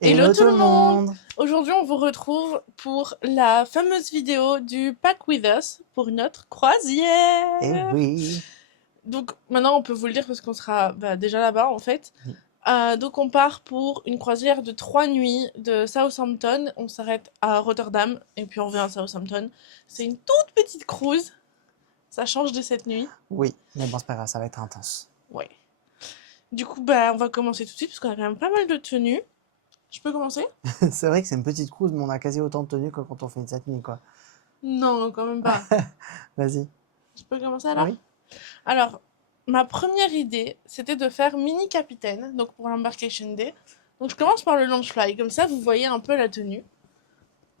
Hello Hello tout tout le le monde! monde! Aujourd'hui, on vous retrouve pour la fameuse vidéo du Pack With Us pour notre Eh croisière. oui! Donc maintenant, on peut vous le dire parce qu'on sera déjà là-bas en fait. Donc on part pour une croisière de 3 nuits de Southampton. On s'arrête à Rotterdam et puis on revient à Southampton. C'est une toute petite cruise. Ça change de cette nuit. Oui, mais bon, c'est pas grave, ça va être intense. Ouais. Du coup, on va commencer tout de suite parce qu'on a quand même pas mal de tenues. Je peux commencer? C'est vrai que c'est une petite cruise, mais on a quasi autant de tenues que quand on fait une cette nuit, quoi. Non, quand même pas. Vas-y. Je peux commencer alors? Oui? Alors, ma première idée, c'était de faire mini capitaine, donc pour l'embarcation day. Donc je commence par le launch fly, comme ça vous voyez un peu la tenue.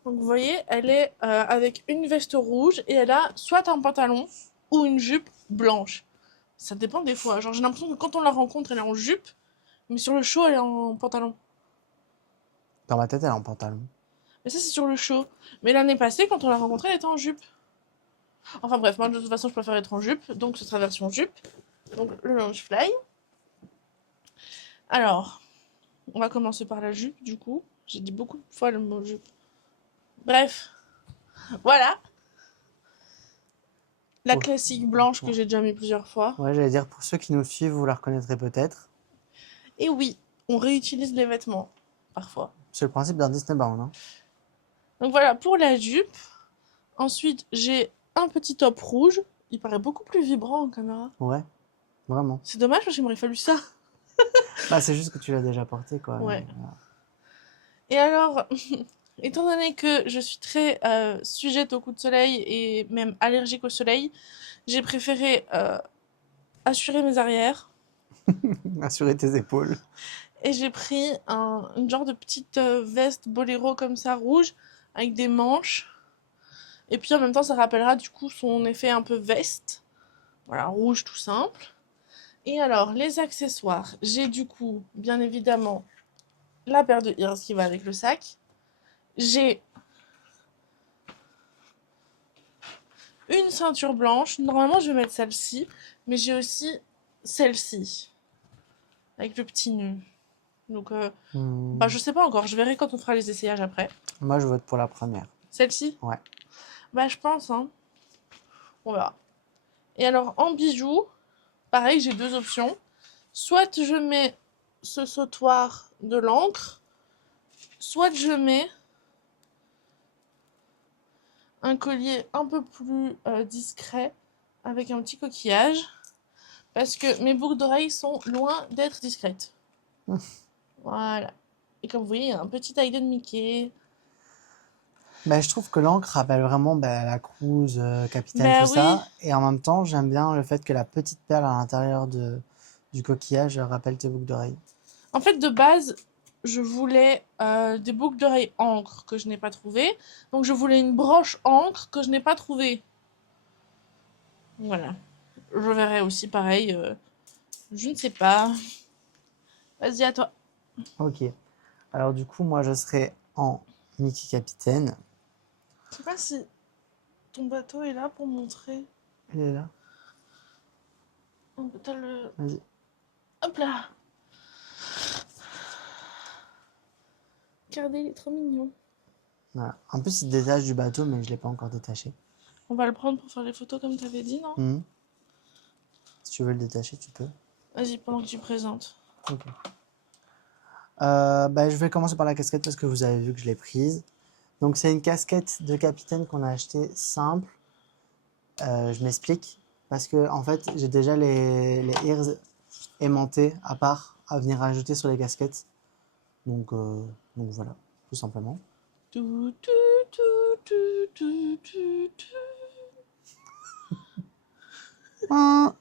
Donc vous voyez, elle est avec une veste rouge et elle a soit un pantalon ou une jupe blanche. Ça dépend des fois. Genre j'ai l'impression que quand on la rencontre, elle est en jupe, mais sur le show, elle est en pantalon. Dans ma tête, elle est en pantalon. Mais ça, c'est sur le show. Mais l'année passée, quand on l'a rencontrée, elle était en jupe. Enfin bref, moi de toute façon, je préfère être en jupe, donc ce sera version jupe. Donc le launch fly. Alors, on va commencer par la jupe, du coup. J'ai dit beaucoup de fois le mot jupe. Bref, voilà. La Pour... classique blanche que Ouais, j'ai déjà mis plusieurs fois. ouais, j'allais dire, pour ceux qui nous suivent, vous la reconnaîtrez peut-être. Et oui, on réutilise les vêtements, parfois. C'est le principe d'un Disney Bound, hein. Donc voilà, pour la jupe. Ensuite, j'ai un petit top rouge. Il paraît beaucoup plus vibrant en caméra. Ouais, vraiment. C'est dommage parce qu'il m'aurait fallu ça. Bah, c'est juste que tu l'as déjà porté, quoi. Ouais. Voilà. Et alors, étant donné que je suis très sujette au coup de soleil et même allergique au soleil, j'ai préféré assurer mes arrières. Assurer tes épaules. Et j'ai pris une genre de petite veste boléro comme ça, rouge, avec des manches. Et puis en même temps, ça rappellera du coup son effet un peu veste. Voilà, rouge tout simple. Et alors, les accessoires. J'ai du coup, bien évidemment, la paire de ears qui va avec le sac. J'ai une ceinture blanche. Normalement, je vais mettre celle-ci. Mais j'ai aussi celle-ci. Avec le petit nœud. Donc, Hmm. je sais pas encore. Je verrai quand on fera les essayages après. Moi, je vote pour la première. Celle-ci? Ouais. Bah, je pense, hein. On verra. Et alors, en bijoux, pareil, j'ai deux options. Soit je mets ce sautoir de l'encre, soit je mets un collier un peu plus discret avec un petit coquillage. Parce que mes boucles d'oreilles sont loin d'être discrètes. Voilà. Et comme vous voyez, il y a un petit eye de Mickey. Ben, je trouve que l'encre rappelle vraiment ben, la cruise, capitaine, tout Bah oui. ça. Et en même temps, j'aime bien le fait que la petite perle à l'intérieur du coquillage rappelle tes boucles d'oreilles. En fait, de base, je voulais des boucles d'oreilles encre que je n'ai pas trouvées. Donc je voulais une broche encre que je n'ai pas trouvée. Voilà. Je verrai aussi pareil. Je ne sais pas. Vas-y, à toi. Ok. Alors du coup, moi, je serai en Mickey Capitaine. Je sais pas si ton bateau est là pour montrer. Elle est là. T'as le. Vas-y. Hop là. Regardez, il est trop mignon. Voilà. En plus, il se détache du bateau, mais je l'ai pas encore détaché. On va le prendre pour faire les photos comme t'avais dit, non? Mhm. Si tu veux le détacher, tu peux. Vas-y, pendant que tu présentes. Ok. Je vais commencer par la casquette parce que vous avez vu que je l'ai prise. Donc c'est une casquette de capitaine qu'on a achetée simple. Je m'explique. Parce que en fait, j'ai déjà les ears aimantés à part à venir ajouter sur les casquettes. Donc, euh, donc voilà, tout simplement. Tout, tout, tout, tout, tout, tout, tout. Ah,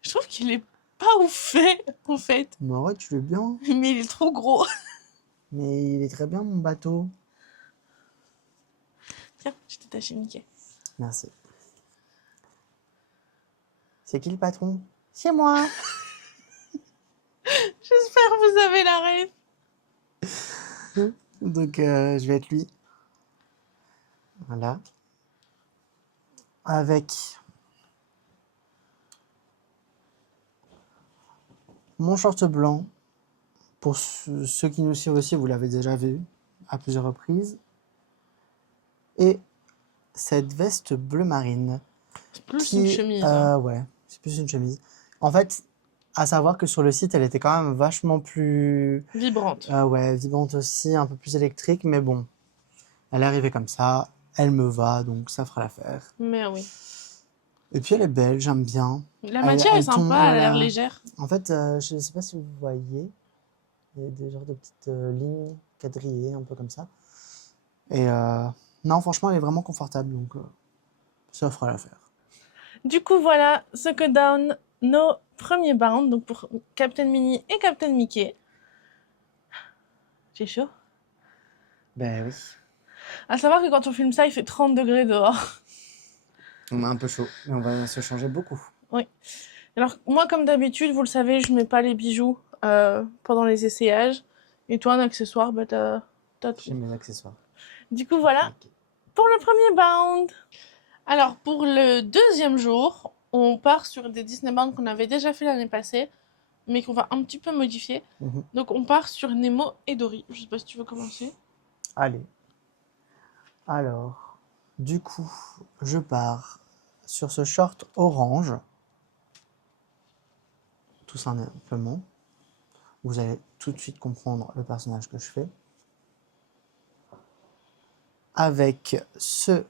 Je trouve qu'il est pas ouf fait, en fait. mais ouais, tu l'es bien. Mais il est trop gros. Mais il est très bien mon bateau. Tiens, j'ai détaché Mickey. Merci. C'est qui le patron? C'est moi. J'espère que vous avez la rêve. Donc je vais être lui. Voilà. Avec mon short blanc, Pour ceux qui nous suivent aussi, vous l'avez déjà vu à plusieurs reprises. Et cette veste bleu marine C'est plus qui, une chemise. Hein. ouais, c'est plus une chemise. En fait, à savoir que sur le site, elle était quand même vachement plus, Vibrante. ouais, vibrante aussi, un peu plus électrique, mais bon, elle est arrivée comme ça, elle me va, donc ça fera l'affaire. Mais oui. Et puis elle est belle, j'aime bien. La matière est Tombe, sympa, elle a l'air légère. En fait, je ne sais pas si vous voyez, il y a des genres de petites lignes quadrillées, un peu comme ça. Et non, franchement, elle est vraiment confortable, donc ça fera l'affaire. Du coup, voilà ce que donnent nos premiers bounds, donc pour Captain Minnie et Captain Mickey. J'ai chaud. Ben oui. À savoir que quand on filme ça, il fait 30 degrés dehors. On a un peu chaud, mais on va se changer beaucoup. Oui. Alors, moi, comme d'habitude, vous le savez, je mets pas les bijoux pendant les essayages. Et toi, un accessoire, bah t'as tout. J'ai mes accessoires. Du coup, voilà Ok. pour le premier bound. Alors, pour le deuxième jour, on part sur des Disney Bound qu'on avait déjà fait l'année passée, mais qu'on va un petit peu modifier. Mhm. Donc, on part sur Nemo et Dory. Je sais pas si tu veux commencer. Allez. Alors, du coup, je pars sur ce short orange, tout simplement. Vous allez tout de suite comprendre le personnage que je fais. Avec ce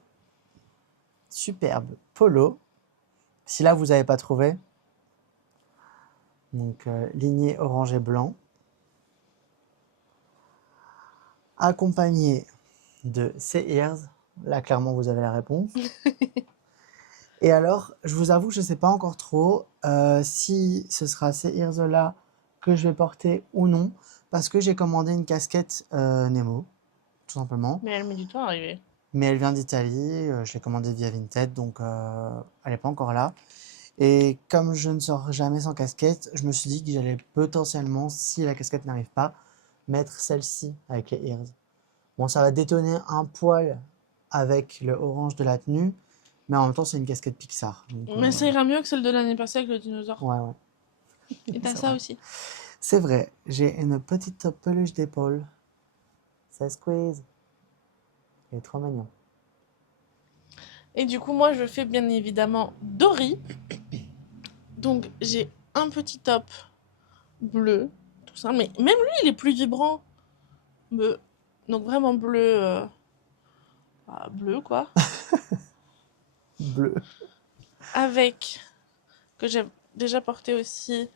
superbe polo. Si là, vous n'avez pas trouvé, donc ligné orange et blanc. Accompagné de ces ears. Là, clairement, vous avez la réponse. Et alors, je vous avoue que je ne sais pas encore trop si ce sera ces ears-là que je vais porter ou non, parce que j'ai commandé une casquette Nemo, tout simplement. Mais elle met du temps à arriver. Mais elle vient d'Italie, je l'ai commandée via Vinted, donc elle n'est pas encore là. Et comme je ne sors jamais sans casquette, je me suis dit que j'allais potentiellement, si la casquette n'arrive pas, mettre celle-ci avec les ears. Bon, ça va détonner un poil avec le orange de la tenue, mais en même temps, c'est une casquette Pixar. Donc, Mais ça ira mieux que celle de l'année passée avec le dinosaure. ouais, ouais. Et t'as C'est ça vrai. aussi. C'est vrai, j'ai une petite peluche d'épaule. Ça squeeze. Il est trop mignon. Et du coup, moi, je fais bien évidemment Dory. Donc, j'ai un petit top bleu, tout ça. Mais même lui, il est plus vibrant. Donc, vraiment bleu. Bleu, quoi. Bleu. Avec, que j'ai déjà porté aussi,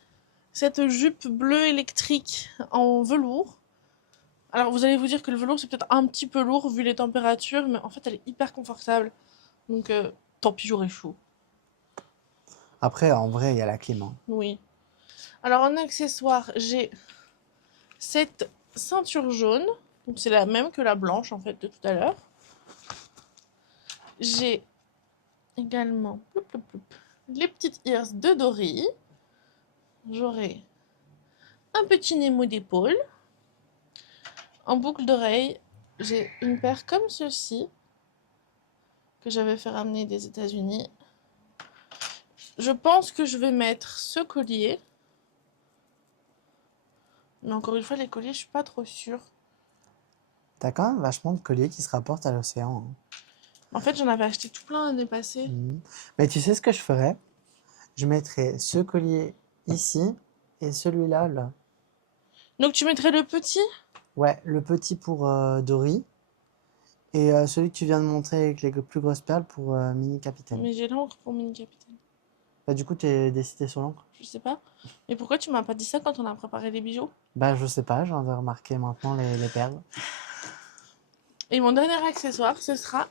cette jupe bleue électrique en velours. Alors, vous allez vous dire que le velours, c'est peut-être un petit peu lourd vu les températures, mais en fait, elle est hyper confortable. Donc, tant pis, j'aurai chaud. Après, en vrai, il y a la clim. Hein. Oui. Alors, en accessoire, j'ai cette ceinture jaune. Donc, c'est la même que la blanche, en fait, de tout à l'heure. J'ai également les petites ears de Dory. J'aurai un petit Nemo d'épaule. En boucle d'oreille, j'ai une paire comme ceci que j'avais fait ramener des États-Unis. Je pense que je vais mettre ce collier. Mais encore une fois, les colliers, je suis pas trop sûre. T'as quand même vachement de colliers qui se rapportent à l'océan. Hein. En fait, j'en avais acheté tout plein l'année passée. Mais tu sais ce que je ferais? Je mettrais ce collier ici et celui-là là. Donc tu mettrais le petit? Ouais, le petit pour Dory et celui que tu viens de montrer avec les plus grosses perles pour Mini Capitaine. Mais j'ai l'encre pour Mini Capitaine. Bah, du coup, t'es décidé sur l'encre? Je sais pas. Mais pourquoi tu m'as pas dit ça quand on a préparé les bijoux? Bah, je sais pas, j'en ai remarqué maintenant les perles. Et mon dernier accessoire, ce sera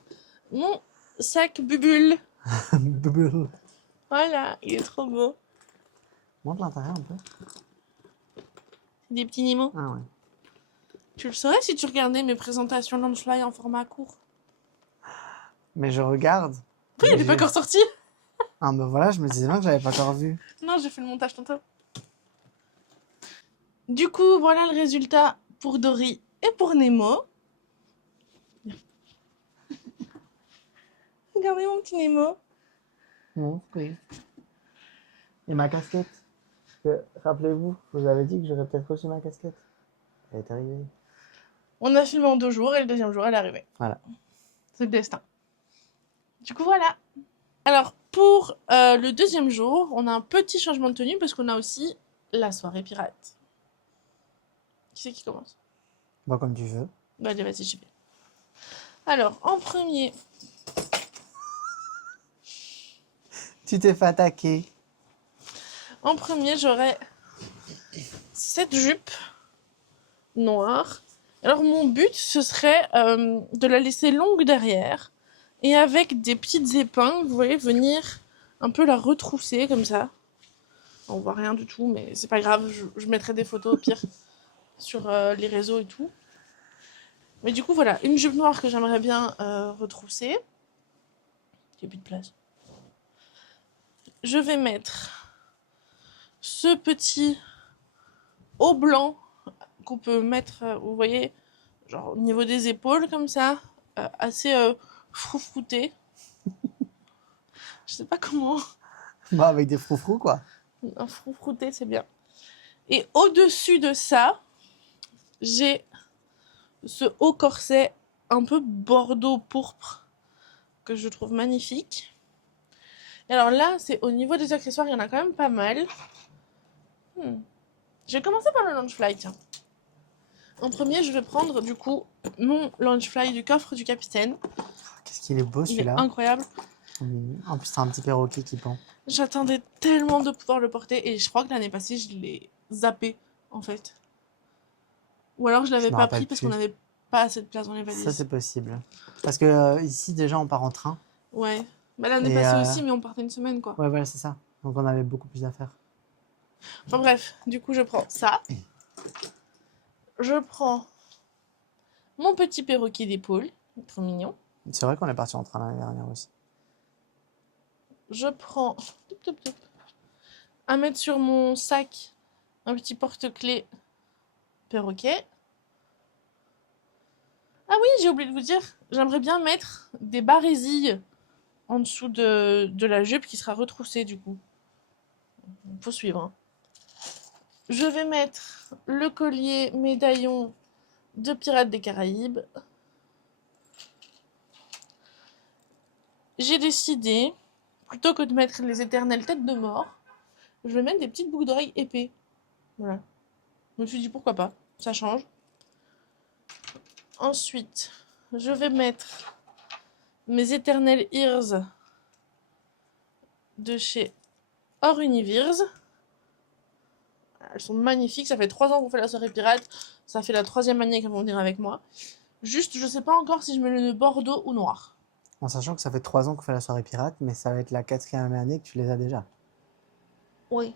mon sac Bubule. Voilà, il est trop beau. Montre l'intérieur un peu. Des petits Nemo. Ah ouais. Tu le saurais si tu regardais mes présentations Launchfly en format court. Mais je regarde. Oui, il est pas encore sorti. Ah bah voilà, je me disais bien que j'avais pas encore vu. Non, j'ai fait le montage tantôt. Du coup, voilà le résultat pour Dory et pour Nemo. Regardez mon petit Nemo. Bon, oui. Et ma casquette? Rappelez-vous, je vous avais dit que j'aurais peut-être reçu ma casquette. Elle est arrivée. On a filmé en 2 jours et le deuxième jour, elle est arrivée. Voilà. C'est le destin. Du coup, voilà. Alors, pour le deuxième jour, on a un petit changement de tenue parce qu'on a aussi la soirée pirate. Qui c'est qui commence? Bon, comme tu veux. Bah, allez, vas-y, j'y vais. Alors, en premier, Tu t'es fait attaquer. j'aurai cette jupe noire. Alors, mon but, ce serait de la laisser longue derrière et avec des petites épingles, vous voyez, venir un peu la retrousser comme ça. On voit rien du tout, mais c'est pas grave, je mettrai des photos au pire sur les réseaux et tout. Mais du coup, voilà, une jupe noire que j'aimerais bien retrousser. J'ai plus de place. Je vais mettre ce petit haut blanc qu'on peut mettre, vous voyez, genre au niveau des épaules comme ça, assez froufrouté. Je sais pas comment. Bah, avec des froufrous, quoi. Un froufrouté, c'est bien. Et au-dessus de ça, j'ai ce haut corset un peu bordeaux pourpre que je trouve magnifique. Et alors là, c'est au niveau des accessoires, il y en a quand même pas mal. Je vais commencer par le Loungefly, tiens. En premier, je vais prendre du coup mon Loungefly du coffre du capitaine. Qu'est-ce qu'il est beau, Il est celui-là. incroyable. En plus, c'est un petit perroquet qui pend. J'attendais tellement de pouvoir le porter et je crois que l'année passée, je l'ai zappé en fait. Ou alors je l'avais Je me pas rappelle pris parce qu'on plus. n'avait pas assez de place dans les Ça, valises. c'est possible. Parce que ici, déjà, on part en train. Ouais. Bah l'année Et, passée aussi, mais on partait une semaine quoi. Ouais, voilà, c'est ça. Donc, on avait beaucoup plus à faire. Enfin bref, du coup, je prends ça. Je prends mon petit perroquet d'épaule, trop mignon. C'est vrai qu'on est parti en train l'année dernière aussi. Je prends à mettre sur mon sac un petit porte-clés perroquet. Ah oui, j'ai oublié de vous dire, j'aimerais bien mettre des barésilles en dessous de la jupe qui sera retroussée du coup. Faut suivre. Hein. Je vais mettre le collier médaillon de Pirates des Caraïbes. J'ai décidé, plutôt que de mettre les éternelles têtes de mort, je vais mettre des petites boucles d'oreilles épées. Voilà. Je me suis dit pourquoi pas, ça change. Ensuite, je vais mettre mes éternelles ears de chez Or Universe. Elles sont magnifiques, ça fait 3 ans qu'on fait la soirée pirate, ça fait la 3e année qu'elles vont venir avec moi. Juste, je sais pas encore si je mets le nœud bordeaux ou noir. En sachant que ça fait 3 ans qu'on fait la soirée pirate, mais ça va être la 4e année que tu les as déjà. Oui.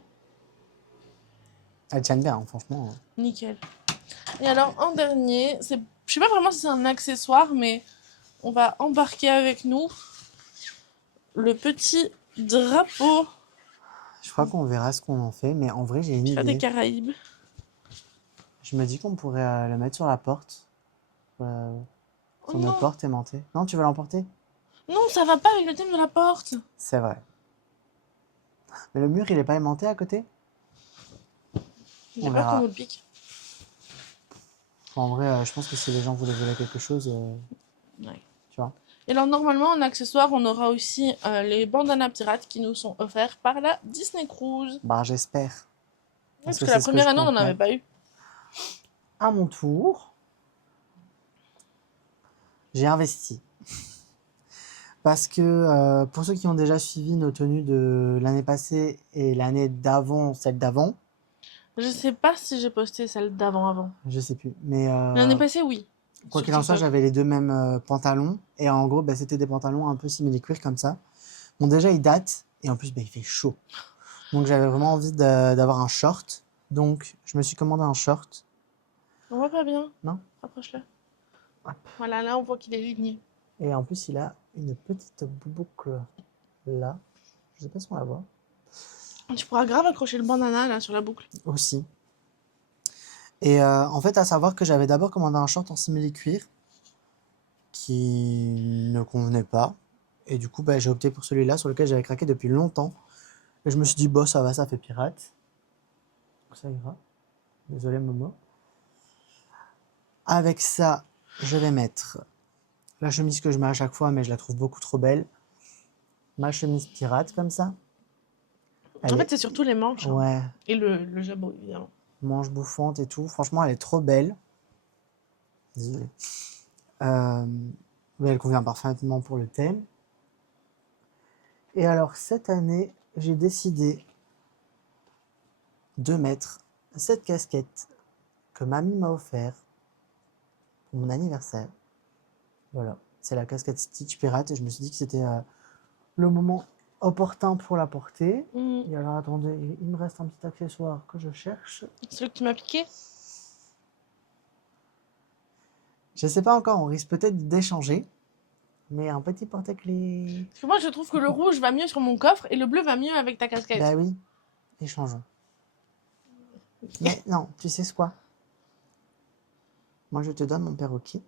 Elles tiennent bien, hein, franchement. Nickel. Et alors, en dernier, je sais pas vraiment si c'est un accessoire, mais on va embarquer avec nous le petit drapeau Je crois qu'on verra ce qu'on en fait, mais en vrai, j'ai une Pirates des idée. Caraïbes. Je me dis qu'on pourrait le mettre sur la porte. Oh Sur nos non. portes aimantées. Non, tu veux l'emporter? Non, ça va pas avec le thème de la porte. C'est vrai. Mais le mur, il est pas aimanté à côté? J'ai On peur verra. qu'on nous le pique. En vrai, je pense que si les gens voulaient voler quelque chose, Ouais. tu vois. Et alors, normalement, en accessoire, on aura aussi les bandanas pirates qui nous sont offerts par la Disney Cruise. Bah, j'espère. Oui, parce que c'est la ce que première je année, on compte n'en avait mettre. pas eu. À mon tour, j'ai investi. Parce que pour ceux qui ont déjà suivi nos tenues de l'année passée et l'année d'avant, celle d'avant, Je sais pas si j'ai posté celle d'avant. je sais plus. Mais L'année passée, oui. quoi Sur qu'il en soit, TikTok. j'avais les deux mêmes pantalons. Et en gros, bah, c'était des pantalons un peu simili-cuir comme ça. Bon, déjà, ils datent. Et en plus, bah, il fait chaud. Donc, j'avais vraiment envie d'avoir un short. Donc, je me suis commandé un short. On voit pas bien. Non? Rapproche-le. Hop. Voilà, là, on voit qu'il est ligné. Et en plus, il a une petite boucle là. Je sais pas si on la voit. Tu pourras grave accrocher le bandana, là, sur la boucle. Aussi. Et en fait, à savoir que j'avais d'abord commandé un short en simili-cuir qui ne convenait pas. Et du coup, bah, j'ai opté pour celui-là sur lequel j'avais craqué depuis longtemps. Et je me suis dit, bon, ça va, ça fait pirate. Donc ça ira. Désolé, Momo. Avec ça, je vais mettre la chemise que je mets à chaque fois, mais je la trouve beaucoup trop belle. Ma chemise pirate, comme ça. En Elle fait, est, c'est surtout les manches. Hein. ouais, Et le jabot, évidemment. manche bouffante et tout. Franchement, elle est trop belle. Désolé. Euh, mais elle convient parfaitement pour le thème. Et alors, cette année, j'ai décidé de mettre cette casquette que mamie m'a offert pour mon anniversaire. Voilà, c'est la casquette Stitch Pirate et je me suis dit que c'était le moment opportun pour la porter. Et alors, attendez, il me reste un petit accessoire que je cherche. Celui que tu m'as piqué. Je sais pas encore, on risque peut-être d'échanger. Mais un petit porte-clés. Parce que moi, je trouve que le rouge va mieux sur mon coffre et le bleu va mieux avec ta casquette. Bah oui, échangeons. Mais non, tu sais ce quoi? Moi, je te donne mon perroquet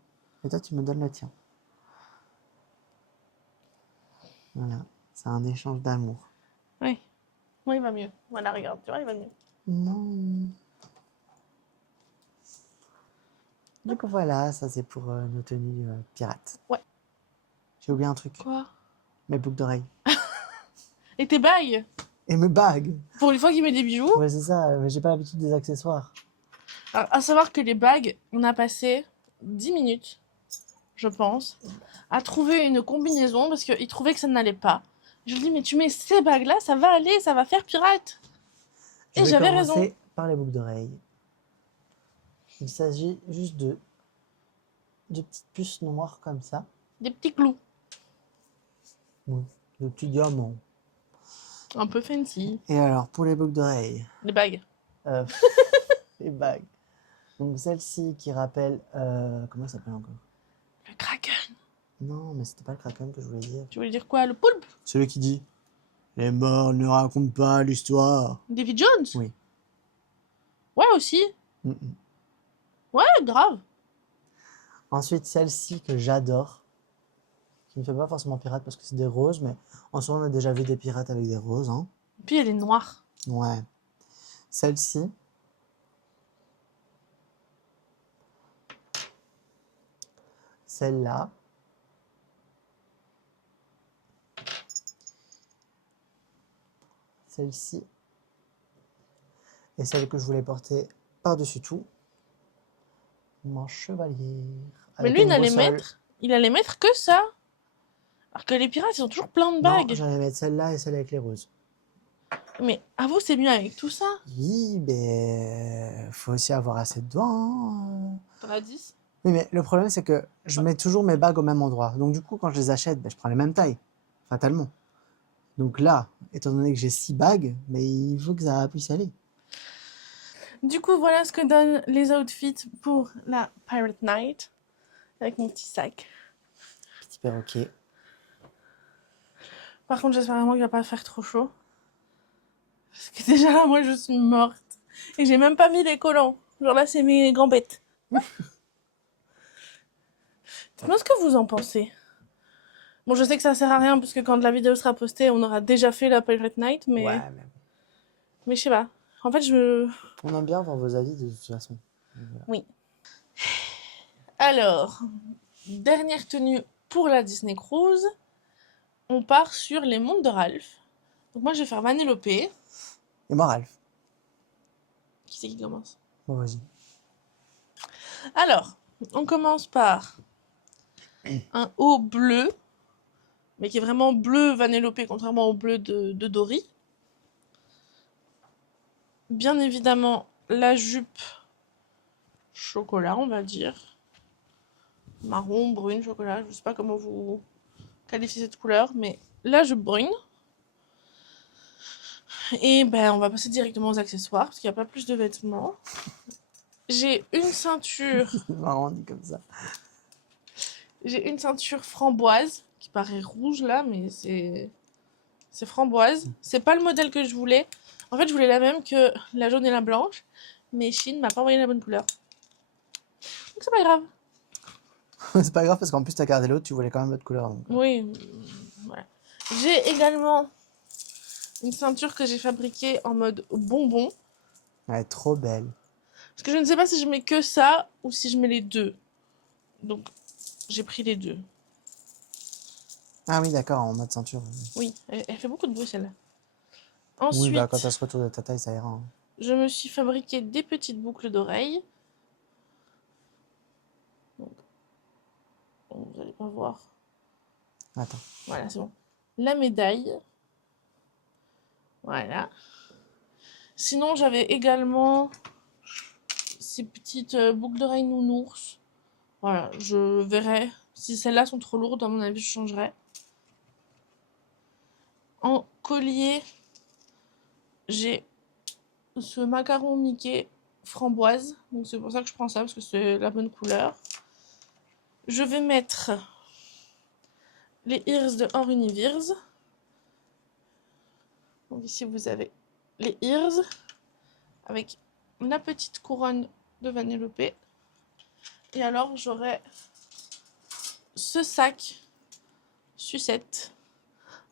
et toi, tu me donnes le tien. Voilà, c'est un échange d'amour. Oui. Moi, il va mieux. Voilà, regarde, tu vois, il va mieux. Non. Donc voilà, ça c'est pour nos tenues pirates. Ouais. J'ai oublié un truc. Quoi? Mes boucles d'oreilles. Et tes bagues? Et mes bagues. Pour une fois qu'il met des bijoux. Ouais, c'est ça, mais j'ai pas l'habitude des accessoires. Alors, à savoir que les bagues, on a passé 10 minutes, je pense, à trouver une combinaison parce qu'il trouvait que ça n'allait pas. Je lui dis, mais tu mets ces bagues-là, ça va aller, ça va faire pirate. Je Et vais j'avais commencer raison. par les boucles d'oreilles. Il s'agit juste de petites puces noires comme ça. Des petits clous. Oui, de petits diamants. Un peu fancy. Et alors, pour les boucles d'oreilles, Les bagues. euh, les bagues. Donc celle-ci qui rappelle... comment ça s'appelle encore? Le kraken. Non, mais c'était pas le kraken que je voulais dire. Tu voulais dire quoi? Le poulpe? Celui qui dit les morts ne racontent pas l'histoire. Davy Jones? Oui. Ouais, aussi. Mm-mm. Ouais, grave. Ensuite, celle-ci que j'adore, qui ne fait pas forcément pirate parce que c'est des roses, mais en soi, on a déjà vu des pirates avec des roses. Hein. Puis elle est noire. Ouais. Celle-ci. Celle-là. Celle-ci. Et celle que je voulais porter par-dessus tout. Mon chevalier. Mais Avec lui, une boussole. il allait mettre que ça. Alors que les pirates, ils ont toujours plein de Non, bagues. j'allais mettre celle-là et celle avec les roses. Mais avoue, c'est mieux avec tout ça. Oui, mais faut aussi avoir assez de doigts. Hein. T'en as 10? Oui, mais le problème, c'est que je mets toujours mes bagues au même endroit. Donc, du coup, quand je les achète, ben, je prends les mêmes tailles, fatalement. Donc là, étant donné que j'ai 6 bagues, mais il faut que ça puisse aller. Du coup, voilà ce que donnent les outfits pour la Pirate Night. Avec mon petit sac. Petit perroquet. Par contre, j'espère vraiment qu'il va pas faire trop chaud. Parce que déjà là, moi, je suis morte. Et j'ai même pas mis les collants. Genre là, c'est mes gambettes. Dites-moi ce que vous en pensez. Bon, je sais que ça sert à rien parce que quand la vidéo sera postée, on aura déjà fait la Pirate Night, mais... Ouais, mais Mais je sais pas. En fait, on aime bien avoir vos avis de toute façon. Voilà. Oui. Alors, dernière tenue pour la Disney Cruise. On part sur les mondes de Ralph. Donc moi, je vais faire Vanellope. Et moi, Ralph. Qui c'est qui commence? Bon, vas-y. Alors, on commence par un haut bleu, mais qui est vraiment bleu Vanellope, contrairement au bleu de Dory. Bien évidemment, la jupe chocolat, on va dire. Marron, brune, chocolat, je sais pas comment vous qualifiez cette couleur, mais la jupe brune. Et ben, on va passer directement aux accessoires, parce qu'il n'y a pas plus de vêtements. J'ai une ceinture. C'est marrant, dit comme ça. J'ai une ceinture framboise, qui paraît rouge là, mais c'est framboise. C'est pas le modèle que je voulais. En fait, je voulais la même que la jaune et la blanche, mais Shein m'a pas envoyé la bonne couleur. Donc c'est pas grave. C'est pas grave parce qu'en plus, t'as gardé l'autre, tu voulais quand même l'autre couleur. Donc. Oui, voilà. J'ai également une ceinture que j'ai fabriquée en mode bonbon. Elle est trop belle. Parce que je ne sais pas si je mets que ça ou si je mets les deux. Donc, j'ai pris les deux. Ah oui, d'accord, en mode ceinture. Oui, elle fait beaucoup de bruit celle-là. Oui, bah quand Ensuite, elle se retourne de ta taille, ça ira, hein. je me suis fabriqué des petites boucles d'oreilles. Donc, bon, vous n'allez pas voir. Attends. Voilà, c'est bon. La médaille. Voilà. Sinon, j'avais également ces petites boucles d'oreilles nounours. Voilà, je verrai. Si celles-là sont trop lourdes, à mon avis, je changerai. En collier, j'ai ce macaron Mickey framboise. Donc c'est pour ça que je prends ça, parce que c'est la bonne couleur. Je vais mettre les ears de Or Universe. Donc ici, vous avez les ears avec la petite couronne de Vanellope. Et alors, j'aurai ce sac sucette.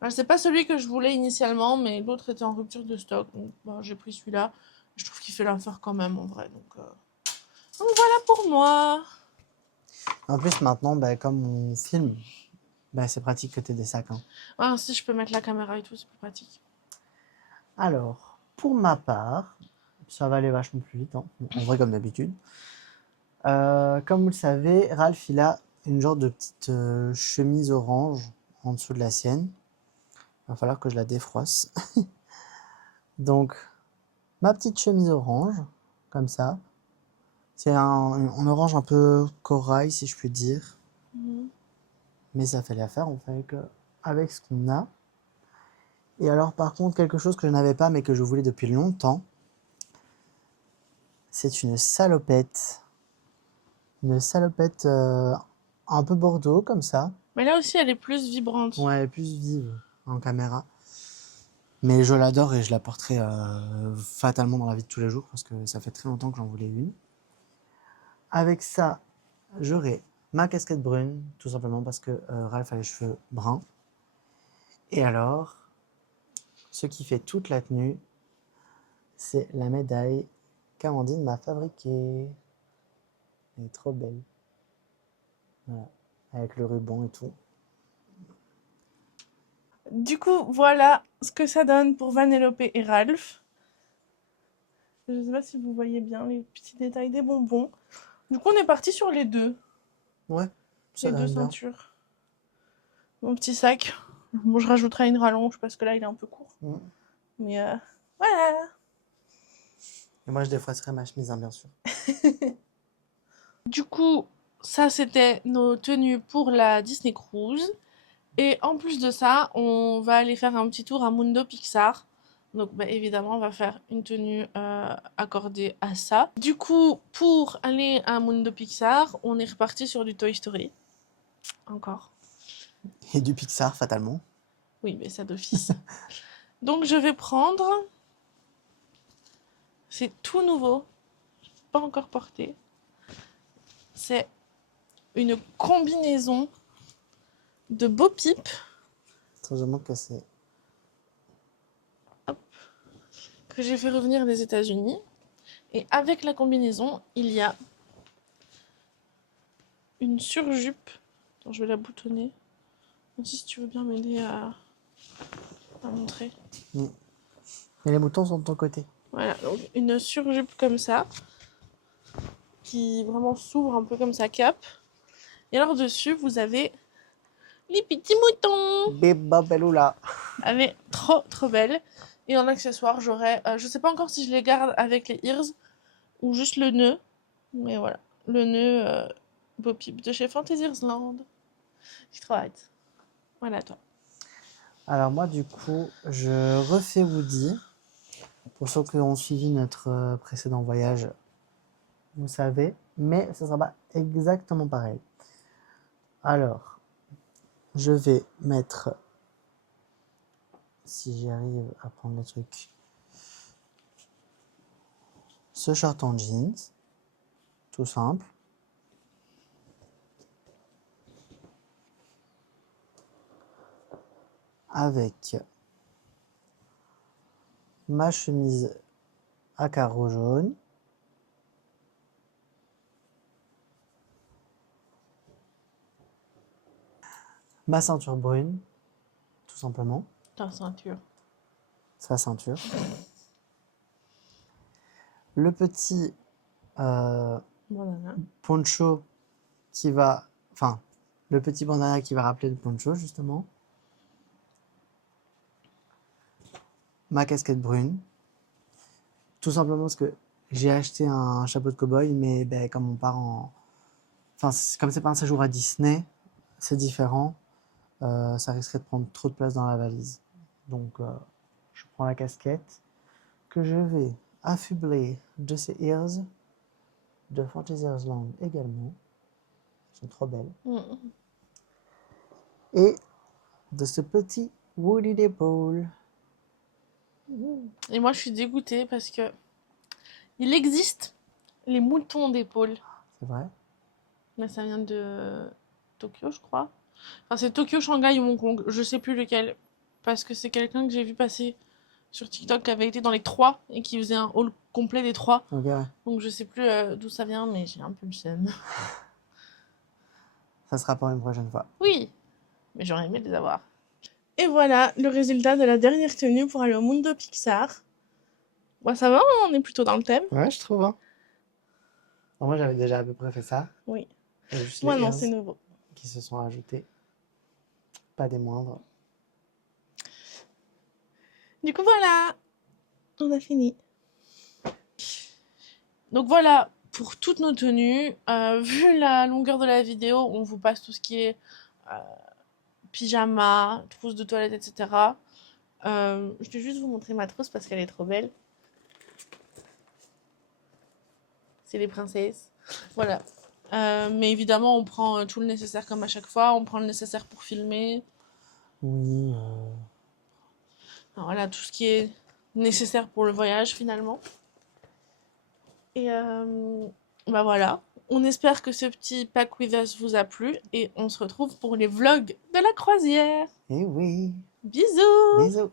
Alors, c'est pas celui que je voulais initialement, mais l'autre était en rupture de stock. Donc, bah, j'ai pris celui-là. Je trouve qu'il fait l'affaire quand même, en vrai. Donc voilà pour moi. En plus, maintenant, bah, comme on filme, bah, c'est pratique que tu aies des sacs, hein. Ah, si je peux mettre la caméra et tout, c'est plus pratique. Alors, pour ma part, ça va aller vachement plus vite, hein, en vrai comme d'habitude. Comme vous le savez, Ralph, il a une genre de petite chemise orange en dessous de la sienne. Il va falloir que je la défroisse. Donc, ma petite chemise orange, comme ça. C'est un orange un peu corail, si je puis dire. Mhm. Mais ça fait l'affaire, on fait avec ce qu'on a. Et alors, par contre, quelque chose que je n'avais pas, mais que je voulais depuis longtemps, c'est une salopette. Une salopette un peu bordeaux, comme ça. Mais là aussi, elle est plus vibrante. Ouais, elle est plus vive en caméra. Mais je l'adore et je la porterai fatalement dans la vie de tous les jours parce que ça fait très longtemps que j'en voulais une. Avec ça, j'aurai ma casquette brune, tout simplement parce que Ralph a les cheveux bruns. Et alors, ce qui fait toute la tenue, c'est la médaille qu'Amandine m'a fabriquée. Elle est trop belle. Voilà. Avec le ruban et tout. Du coup, voilà ce que ça donne pour Vanellope et Ralph. Je ne sais pas si vous voyez bien les petits détails des bonbons. Du coup, on est parti sur les deux. Ouais, ça Les deux donne bien. ceintures. Mon petit sac. Bon, je rajouterai une rallonge parce que là, il est un peu court. Mm. Mais voilà. Et moi, je défroisserai ma chemise, hein, bien sûr. Du coup, ça, c'était nos tenues pour la Disney Cruise. Et en plus de ça, on va aller faire un petit tour à Mundo Pixar. Donc, bah, évidemment, on va faire une tenue accordée à ça. Du coup, pour aller à Mundo Pixar, on est reparti sur du Toy Story. Encore. Et du Pixar, fatalement. Oui, mais ça d'office. Donc, je vais prendre. C'est tout nouveau. Pas encore porté. C'est une combinaison de Bo Peep Sans je manque que c'est. que j'ai fait revenir des États-Unis. Et avec la combinaison, il y a une surjupe. Attends, je vais la boutonner. Si tu veux bien m'aider à montrer. Mm. Et les moutons sont de ton côté. Voilà, donc une surjupe comme ça, qui vraiment s'ouvre un peu comme sa cape. Et alors dessus, vous avez les petits moutons. Beba Beloula. Elle est trop trop belle. Et en accessoire, j'aurais, je sais pas encore si je les garde avec les ears ou juste le nœud. Mais voilà, le nœud Bo Peep de chez Fantasyland. J'ai trop hâte. Voilà toi. Alors moi, du coup, je refais Woody. Pour ceux qui ont suivi notre précédent voyage, vous savez. Mais ce ne sera pas exactement pareil. Alors, je vais mettre, si j'y arrive à prendre le truc, ce short en jeans. Tout simple. Avec ma chemise à carreaux jaunes. ma ceinture brune, tout simplement, Ta ceinture. sa ceinture. Le petit Bandana. poncho qui va, enfin, le petit bandana qui va rappeler le poncho, justement. Ma casquette brune. Tout simplement parce que j'ai acheté un chapeau de cow-boy, mais ben, comme on part en... Enfin, comme c'est pas un séjour à Disney, c'est différent. Ça risquerait de prendre trop de place dans la valise. Donc, je prends la casquette que je vais affubler de ces ears, de Fantasyland également. Elles sont trop belles. Et de ce petit Woody d'épaule. Et moi, je suis dégoûtée parce que il existe les moutons d'épaule. C'est vrai? Mais ça vient de Tokyo, je crois. Enfin, c'est Tokyo, Shanghai ou Hong Kong. Je sais plus lequel. Parce que c'est quelqu'un que j'ai vu passer sur TikTok qui avait été dans les trois et qui faisait un haul complet des trois. Ok, ouais. Donc je sais plus d'où ça vient, mais j'ai un peu le seum. Ça sera pour une prochaine fois. Oui, mais j'aurais aimé les avoir. Et voilà le résultat de la dernière tenue pour aller au Mundo Pixar. Bon, ça va, on est plutôt dans le thème. Ouais, je trouve. Hein. Bon, moi, j'avais déjà à peu près fait ça. Oui. Il y a juste Moi les non, ears c'est nouveau. qui se sont ajoutés. Pas des moindres. Du coup, voilà, on a fini. Donc voilà pour toutes nos tenues. Vu la longueur de la vidéo, on vous passe tout ce qui est euh, pyjama, trousse de toilette, etc. Je vais juste vous montrer ma trousse parce qu'elle est trop belle. C'est les princesses. Voilà. Mais évidemment, on prend tout le nécessaire comme à chaque fois. On prend le nécessaire pour filmer. Oui. Enfin, voilà, tout ce qui est nécessaire pour le voyage finalement. Et bah voilà. On espère que ce petit Pack With Us vous a plu. Et on se retrouve pour les vlogs de la croisière. Eh oui. Bisous! Bisous.